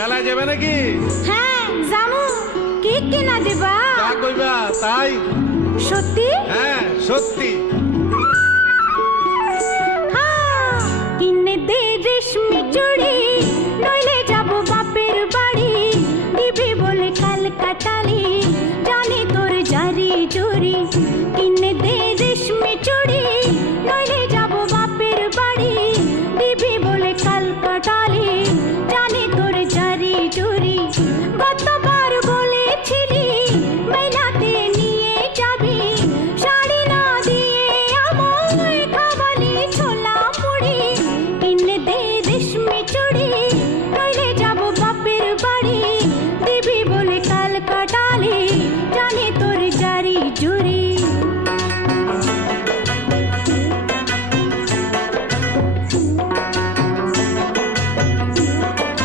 মেলায় যাবে নাকি? হ্যাঁ জামু। কি কিনা দিবা? তা কইবা তাই? সত্যি? হ্যাঁ সত্যি। হ্যাঁ, কিনে দে রেশমি চুড়ি, নইলে যাব বাপের বাড়ি। দিবি বলে কাল কাটালি, জানি তোর জারি জুরি। কিনে